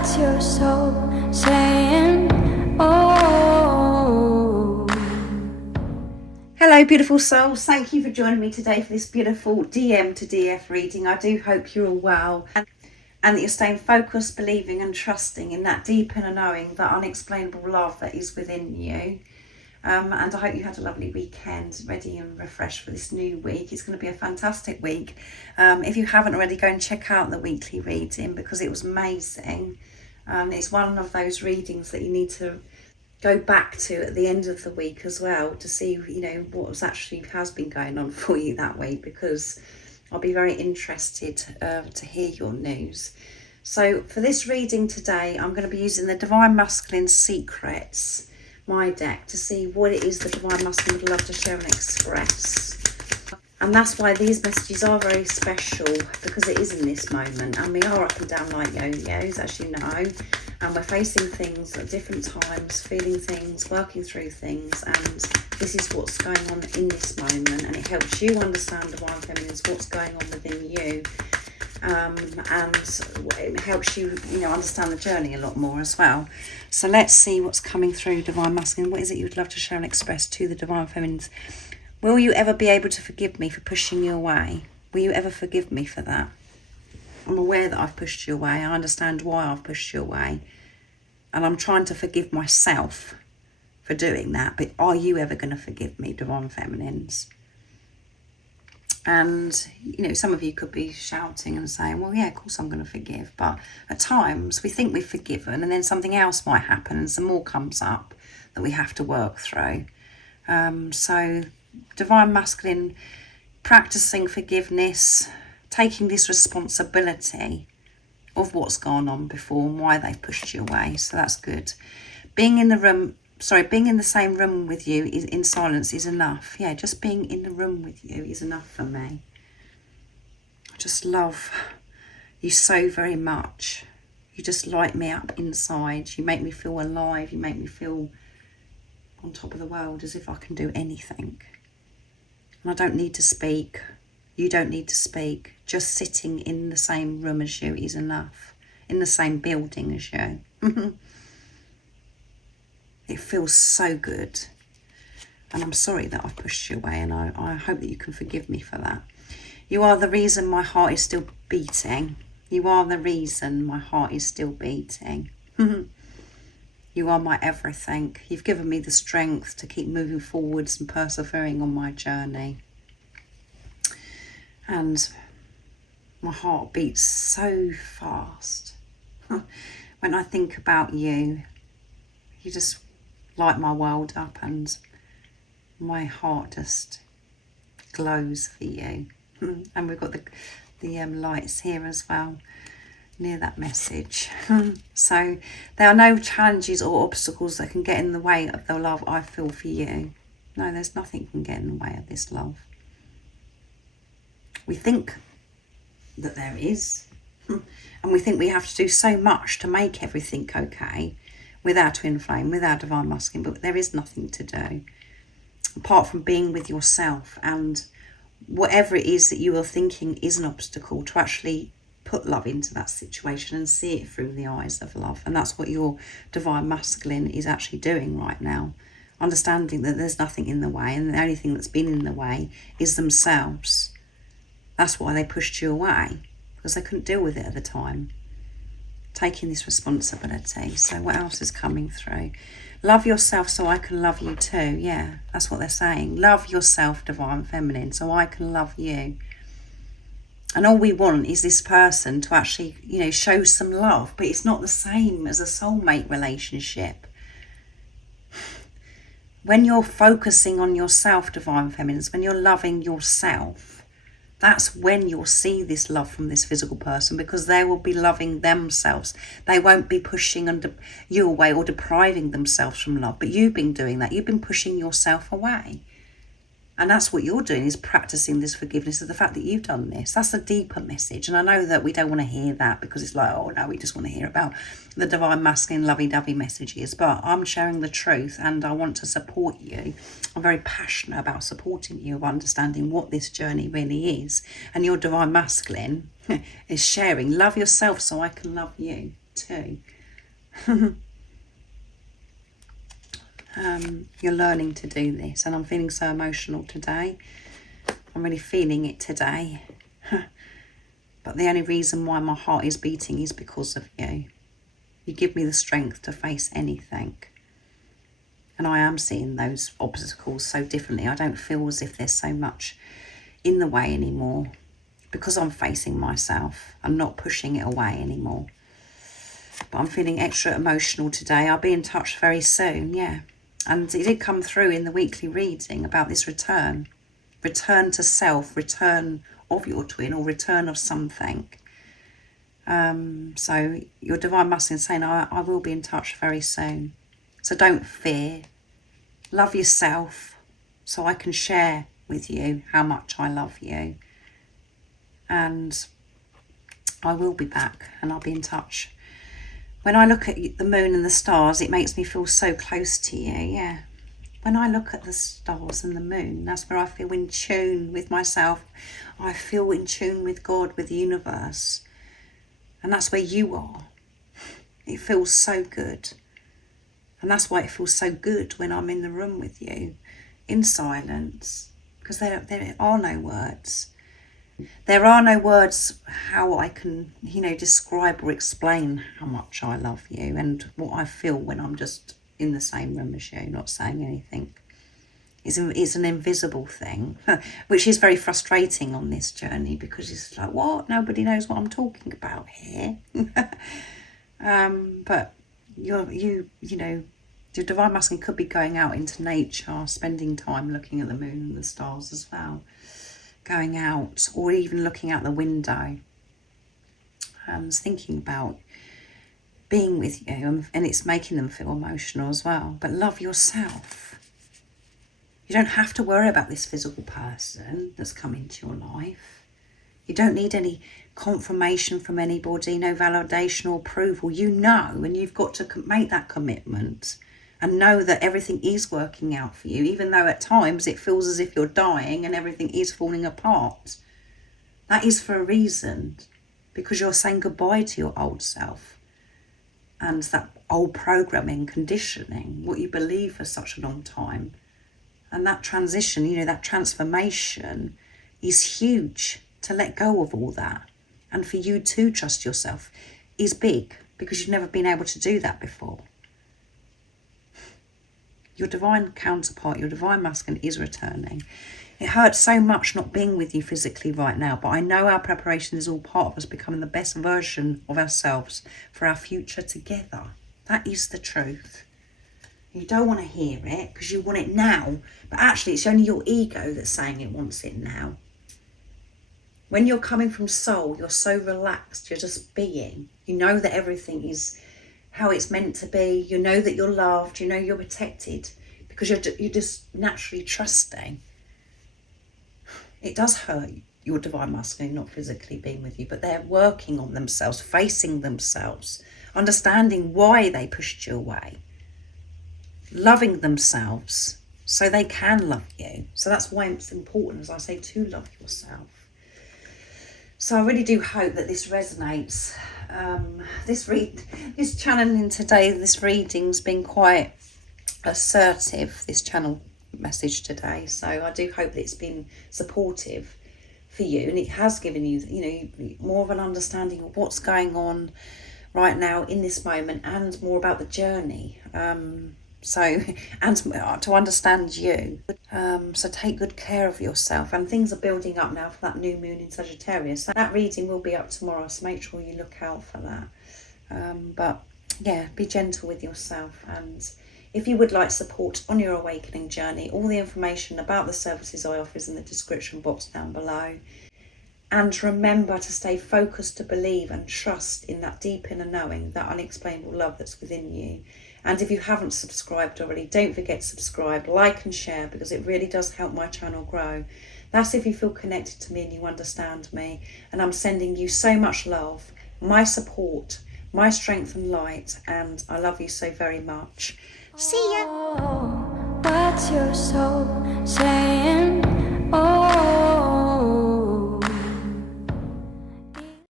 That's your soul saying, oh. Hello beautiful souls, thank you for joining me today for this beautiful DM to DF reading. I do hope you're all well and that you're staying focused, believing and trusting in that deep inner knowing, that unexplainable love that is within you. And I hope you had a lovely weekend, ready and refreshed for this new week. It's going to be a fantastic week. If you haven't already, go and check out the weekly reading because it was amazing. It's one of those readings that you need to go back to at the end of the week as well to see, you know, what has been going on for you that week, because I'll be very interested to hear your news. So for this reading today, I'm going to be using the Divine Masculine Secrets, my deck, to see what it is the Divine Masculine would love to share and express. And that's why these messages are very special, because it is in this moment, and we are up and down like yo-yos, as you know, and we're facing things at different times, feeling things, working through things, and this is what's going on in this moment, and it helps you understand, Divine Feminines, what's going on within you, and it helps you, understand the journey a lot more as well. So let's see what's coming through, Divine Masculine. What is it you'd love to share and express to the Divine Feminines? Will you ever be able to forgive me for pushing you away? Will you ever forgive me for that? I'm aware that I've pushed you away. I understand why I've pushed you away. And I'm trying to forgive myself for doing that. But are you ever going to forgive me, Divine Feminines? And, some of you could be shouting and saying, well, yeah, of course I'm going to forgive. But at times we think we've forgiven and then something else might happen and some more comes up that we have to work through. So Divine Masculine, practicing forgiveness, taking this responsibility of what's gone on before and why they've pushed you away. So that's good. Being in the same room with you in silence is enough. Yeah, just being in the room with you is enough for me. I just love you so very much. You just light me up inside. You make me feel alive. You make me feel on top of the world, as if I can do anything. And I don't need to speak. You don't need to speak. Just sitting in the same room as you is enough. In the same building as you. It feels so good. And I'm sorry that I've pushed you away, and I hope that you can forgive me for that. You are the reason my heart is still beating. You are the reason my heart is still beating. You are my everything. You've given me the strength to keep moving forwards and persevering on my journey. And my heart beats so fast. When I think about you, you just light my world up and my heart just glows for you. And we've got the lights here as well, near that message. So there are no challenges or obstacles that can get in the way of the love I feel for you. No, there's nothing can get in the way of this love. We think that there is, and we think we have to do so much to make everything okay with our twin flame, with our Divine Masculine, but there is nothing to do apart from being with yourself, and whatever it is that you are thinking is an obstacle, to actually put love into that situation and see it through the eyes of love. And that's what your Divine Masculine is actually doing right now, understanding that there's nothing in the way, and the only thing that's been in the way is themselves. That's why they pushed you away, because they couldn't deal with it at the time. Taking this responsibility. So what else is coming through? Love yourself so I can love you too. Yeah, that's what they're saying. Love yourself, Divine Feminine, so I can love you. And all we want is this person to actually, show some love. But it's not the same as a soulmate relationship. When you're focusing on yourself, Divine Feminines, when you're loving yourself, that's when you'll see this love from this physical person, because they will be loving themselves. They won't be pushing you away or depriving themselves from love. But you've been doing that. You've been pushing yourself away. And that's what you're doing, is practicing this forgiveness of the fact that you've done this. That's a deeper message. And I know that we don't want to hear that, because it's like, oh no, we just want to hear about the Divine Masculine lovey-dovey messages. But I'm sharing the truth, and I want to support you. I'm very passionate about supporting you, of understanding what this journey really is. And your Divine Masculine is sharing, love yourself so I can love you too. You're learning to do this, and I'm feeling so emotional today. I'm really feeling it today. But the only reason why my heart is beating is because of you. You give me the strength to face anything. And I am seeing those obstacles so differently. I don't feel as if there's so much in the way anymore, because I'm facing myself. I'm not pushing it away anymore. But I'm feeling extra emotional today. I'll be in touch very soon, yeah. And it did come through in the weekly reading about this return. Return to self, return of your twin, or return of something. So your divine masculine is saying, I will be in touch very soon. So don't fear. Love yourself, so I can share with you how much I love you. And I will be back, and I'll be in touch. When I look at the moon and the stars, it makes me feel so close to you, yeah. When I look at the stars and the moon, that's where I feel in tune with myself. I feel in tune with God, with the universe. And that's where you are. It feels so good. And that's why it feels so good when I'm in the room with you, in silence, because there are no words. There are no words how I can, describe or explain how much I love you and what I feel when I'm just in the same room as you, not saying anything. It's an invisible thing, which is very frustrating on this journey, because it's like, what? Nobody knows what I'm talking about here. But your divine masculine could be going out into nature, spending time looking at the moon and the stars as well. Going out, or even looking out the window, thinking about being with you, and it's making them feel emotional as well. But love yourself. You don't have to worry about this physical person that's come into your life. You don't need any confirmation from anybody, no validation or approval. You know, and you've got to make that commitment and know that everything is working out for you, even though at times it feels as if you're dying and everything is falling apart. That is for a reason, because you're saying goodbye to your old self and that old programming, conditioning, what you believe for such a long time. And that transition, that transformation is huge. To let go of all that, and for you to trust yourself, is big, because you've never been able to do that before. Your divine counterpart, your divine masculine, is returning. It hurts so much not being with you physically right now, but I know our preparation is all part of us becoming the best version of ourselves for our future together. That is the truth. You don't want to hear it because you want it now, but actually it's only your ego that's saying it wants it now. When you're coming from soul, you're so relaxed, you're just being. You know that everything is how it's meant to be. You know that you're loved, you know you're protected, because you're just naturally trusting. It does hurt your divine masculine not physically being with you, but they're working on themselves, facing themselves, understanding why they pushed you away, loving themselves so they can love you. So that's why it's important, as I say, to love yourself. So I really do hope that this resonates. This channeling today, this reading's been quite assertive, this channel message today. So I do hope that it's been supportive for you, and it has given you, more of an understanding of what's going on right now in this moment, and more about the journey. And to understand you. So take good care of yourself, and things are building up now for that new moon in Sagittarius. That reading will be up tomorrow, so make sure you look out for that. But yeah, be gentle with yourself, and if you would like support on your awakening journey, all the information about the services I offer is in the description box down below. And remember to stay focused, to believe and trust in that deep inner knowing, that unexplainable love that's within you. And if you haven't subscribed already, don't forget to subscribe, like and share, because it really does help my channel grow. That's if you feel connected to me and you understand me. And I'm sending you so much love, my support, my strength and light, and I love you so very much. See ya! Oh, what's your soul saying?